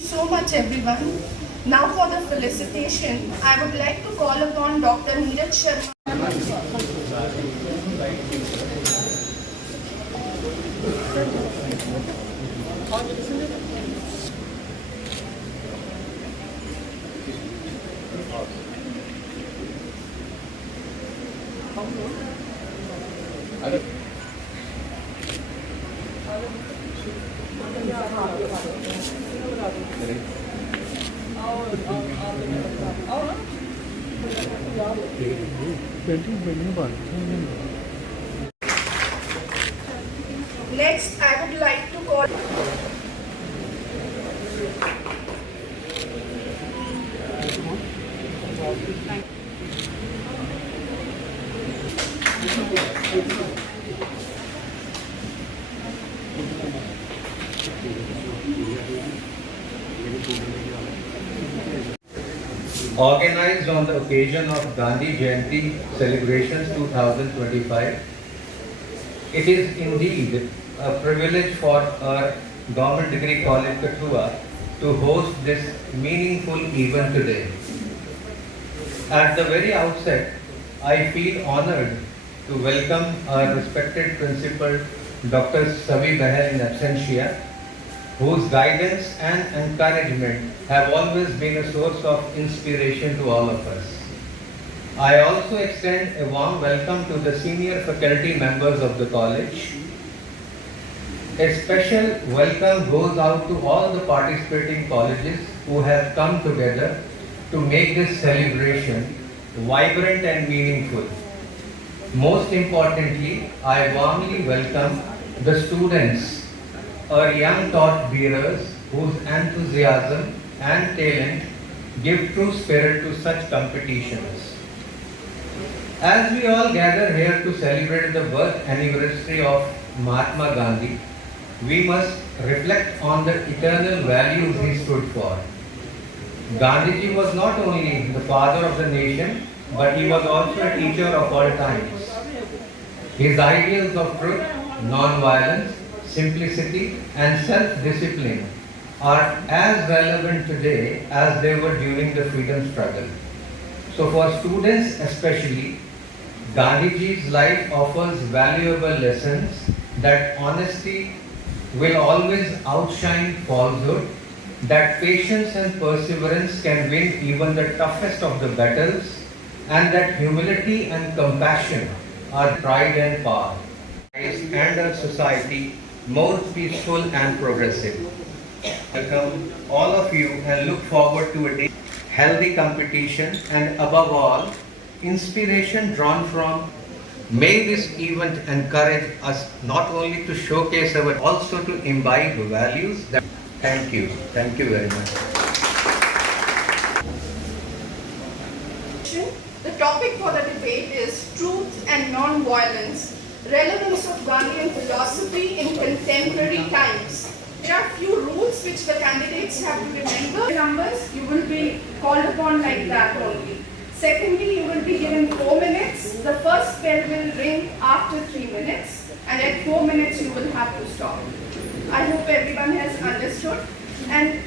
So much everyone. Now for the felicitation, I would like to call upon Dr. Neeraj Sharma. Next, I would like to call Organized on the occasion of Gandhi Jayanti celebrations 2025, it is indeed a privilege for our Government Degree College Kathua to host this meaningful event today. At the very outset, I feel honored to welcome our respected principal, Dr. Savi Bahal in absentia, whose guidance and encouragement have always been a source of inspiration to all of us. I also extend a warm welcome to the senior faculty members of the college. A special welcome goes out to all the participating colleges who have come together to make this celebration vibrant and meaningful. Most importantly, I warmly welcome the students, our young thought bearers whose enthusiasm and talent give true spirit to such competitions. As we all gather here to celebrate the birth anniversary of Mahatma Gandhi, we must reflect on the eternal values he stood for. Gandhiji was not only the father of the nation, but he was also a teacher of all times. His ideals of truth, non-violence, simplicity and self-discipline are as relevant today as they were during the freedom struggle. So for students especially, Gandhiji's life offers valuable lessons that honesty will always outshine falsehood, that patience and perseverance can win even the toughest of the battles, and that humility and compassion are pride and power, and a society more peaceful and progressive. Welcome all of you and look forward to a day healthy competition and above all, inspiration drawn from. May this event encourage us not only to showcase our, also to imbibe values that. Thank you. Thank you very much. the topic for the debate is Truth and Non-Violence, Relevance of Gandhian Philosophy in Contemporary Times. There are few rules which the candidates have to remember. Numbers, you will be called upon like that only. Secondly, you will be given 4 minutes. The first bell will ring after 3 minutes, and at 4 minutes you will have to stop. I hope everyone has understood. And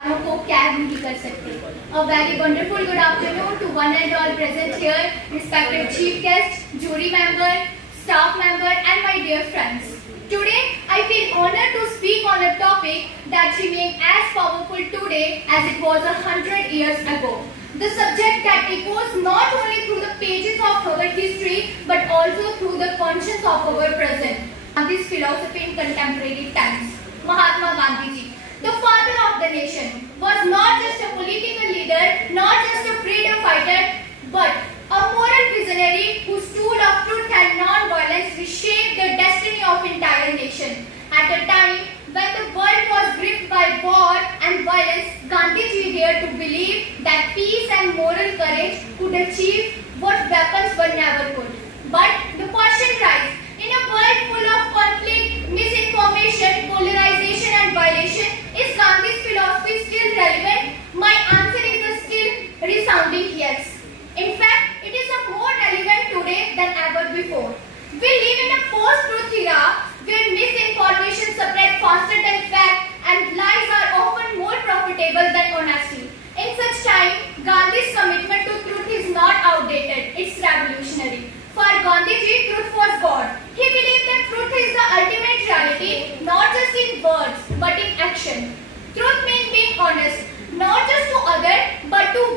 को cab नहीं कर सकते. A very wonderful good afternoon to one and all present here, respected chief guest, jury member, staff member, and my dear friends. Today, I feel honored to speak on a topic that remains as powerful today as it was 100 years ago. The subject that echoes not only through the pages of our history but also through the conscience of our present. Gandhi's philosophy in contemporary times. Mahatma Gandhiji, the father of the nation, was not just a political leader, not just a freedom fighter, but a moral visionary whose tool of truth and non-violence reshaped the destiny of entire nation. At a time when the world was gripped by war and violence, Gandhiji dared to believe that peace and moral courage could achieve what weapons were never could. But the question arises, in a world full of conflict, misinformation, polarization and violation, is Gandhi's philosophy still relevant? My answer is a still resounding yes. In fact, it is more relevant today than ever before. We live in a post-truth era where misinformation spreads faster than fact and lies are often more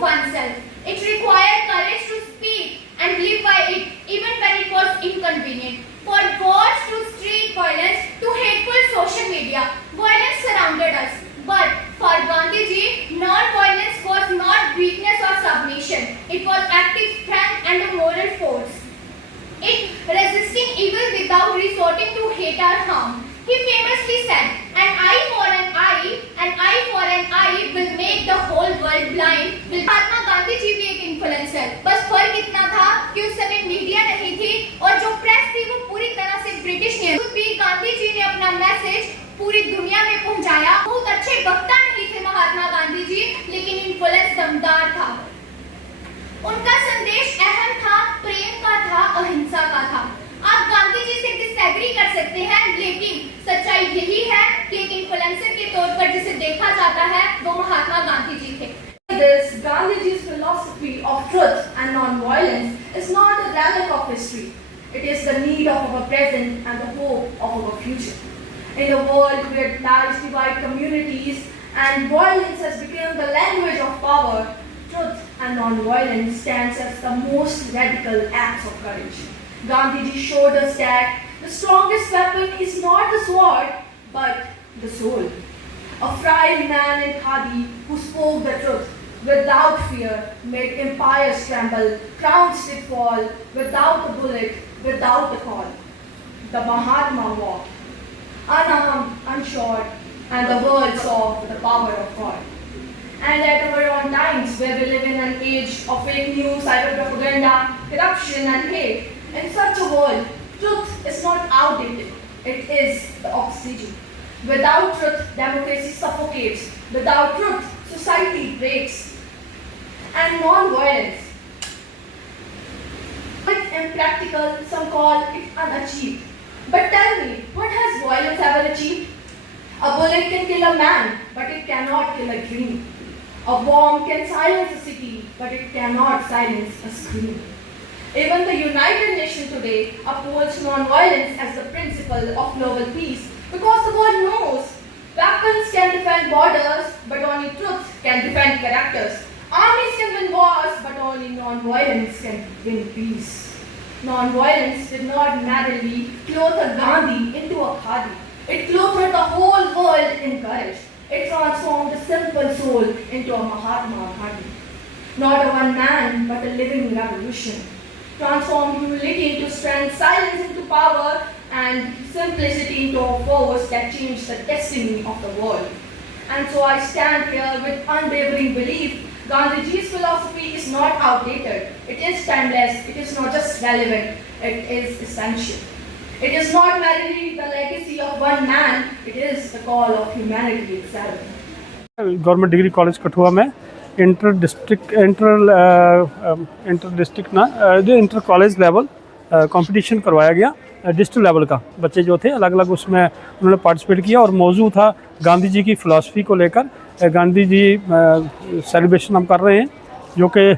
oneself. It required courage to speak and live by it, even when it was inconvenient. For wars to street violence to hateful social media, violence surrounded us. But for Gandhiji, non-violence was not weakness or submission. It was active strength and a moral force. It resisting evil without resorting to hate or harm. He famously said, "An eye for an eye, an eye for an eye will make the whole world blind." Mahatma Gandhi ji भी एक influencer, बस फर्क इतना था कि उस समय media नहीं थी और जो प्रेस थी वो पूरी तरह से ब्रिटिश ने भी गांधी जी ने अपना मैसेज पूरी दुनिया में पहुंचाया। बहुत अच्छे वक्ता नहीं थे महात्मा गांधी जी, लेकिन इन्फ्लुएंस दमदार था। उनका संदेश अहम था, प्रेम का था, अहिंसा का था। आप गांधी जी से डिसएग्री कर सकते हैं, लेकिन सच्चाई यही है कि एक इन्फ्लुएंसर के तौर पर जिसे देखा जाता है वो महात्मा गांधी जी थे। This Gandhiji's philosophy of truth and non-violence is not a relic of history. It is the need of our present and the hope of our future. In a world where lives divide communities and violence has become the language of power, truth and non-violence stands as the most radical acts of courage. Gandhiji showed us that the strongest weapon is not the sword, but the soul. A frail man in khadi who spoke the truth without fear made empires tremble, crowns did fall, without the bullet, without the call. The Mahatma walked, unarmed, unshod, and the world saw the power of God. And at our own times, where we live in an age of fake news, cyber propaganda, corruption, and hate, in such a world, truth is not outdated. It is the oxygen. Without truth, democracy suffocates. Without truth, society breaks. And non-violence. It's impractical, some call it unachieved. But tell me, what has violence ever achieved? A bullet can kill a man, but it cannot kill a dream. A bomb can silence a city, but it cannot silence a scream. Even the United Nations today upholds non-violence as the principle of global peace, because the world knows weapons can defend borders, but only truth can defend characters. Armies can win wars, but only non-violence can win peace. Non-violence did not narrowly clothe a Gandhi into a khadi. It clothed the whole world in courage. It transformed a simple soul into a Mahatma Gandhi. Not a one man, but a living revolution. Transformed humility into strength, silence into power, and simplicity into a force that changed the destiny of the world. And so I stand here with unwavering belief. Gandhiji's philosophy is not outdated. It is timeless. It is not just relevant. It is essential. It is not merely the legacy of one man. It is the call of humanity itself. Government degree college Kathua में inter college level competition करवाया गया। District level का बच्चे जो थे अलग अलग उसमें उन्होंने पार्टिसिपेट किया और मौजू था गांधी जी की फ़िलासफ़ी को लेकर। गांधी जी सेलिब्रेशन हम कर रहे हैं जो कि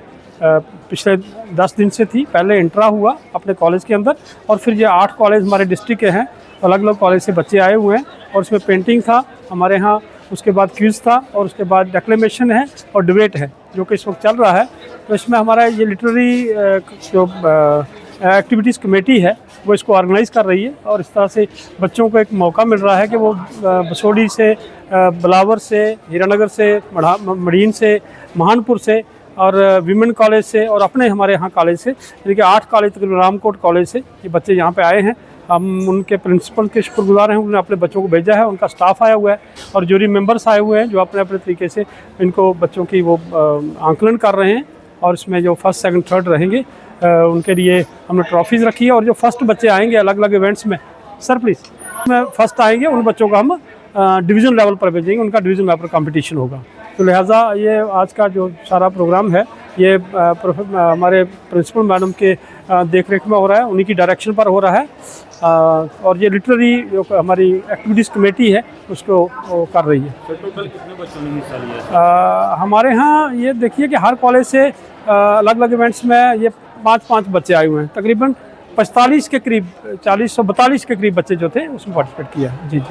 पिछले 10 दिन से थी। पहले इंट्रा हुआ अपने कॉलेज के अंदर और फिर ये 8 कॉलेज हमारे डिस्ट्रिक्ट के हैं, अलग अलग कॉलेज से बच्चे आए हुए हैं और उसमें पेंटिंग था हमारे यहाँ, उसके बाद क्विज़ था और उसके बाद डेक्लेमेशन है और डिबेट है जो कि इस वक्त चल रहा है। तो इसमें हमारा ये लिटरेरी जो एक्टिविटीज़ कमेटी है वो इसको ऑर्गेनाइज़ कर रही है और इस तरह से बच्चों को एक मौका मिल रहा है कि वो बसोड़ी से, बिलावर से, हीरानगर से, मड़ीन से, महानपुर से और विमेन कॉलेज से और अपने हमारे यहाँ कॉलेज से, यानी कि 8 कॉलेज तकरीबन रामकोट कॉलेज से ये बच्चे यहाँ पे आए हैं। हम उनके प्रिंसिपल के शुक्रगुजार हैं, उन्होंने अपने बच्चों को भेजा है, उनका स्टाफ आया हुआ है और जूरी मेंबर्स आए हुए हैं जो अपने अपने तरीके से इनको बच्चों की वो आंकलन कर रहे हैं और इसमें जो फर्स्ट, सेकंड, थर्ड रहेंगे उनके लिए हमने ट्रॉफीज़ रखी है और जो फर्स्ट बच्चे आएंगे अलग अलग इवेंट्स में, सर प्लीज़, में फर्स्ट आएंगे उन बच्चों को हम डिवीज़न लेवल पर भेजेंगे, उनका डिवीज़न लेवल पर कंपटीशन होगा। तो लिहाजा ये आज का जो सारा प्रोग्राम है ये हमारे प्रिंसिपल मैडम के देख रेख में हो रहा है, उन्हीं की डायरेक्शन पर हो रहा है और ये लिटरेरी जो हमारी एक्टिविटीज़ कमेटी है उसको कर रही है। टोटल कितने बच्चों ने हिस्सा लिया? हमारे यहाँ ये देखिए कि हर कॉलेज से अलग अलग इवेंट्स में ये 5-5 बच्चे आए हुए हैं, तकरीबन 45 के करीब, 42 के करीब बच्चे जो थे उसमें पार्टिसिपेट किया। जी जी।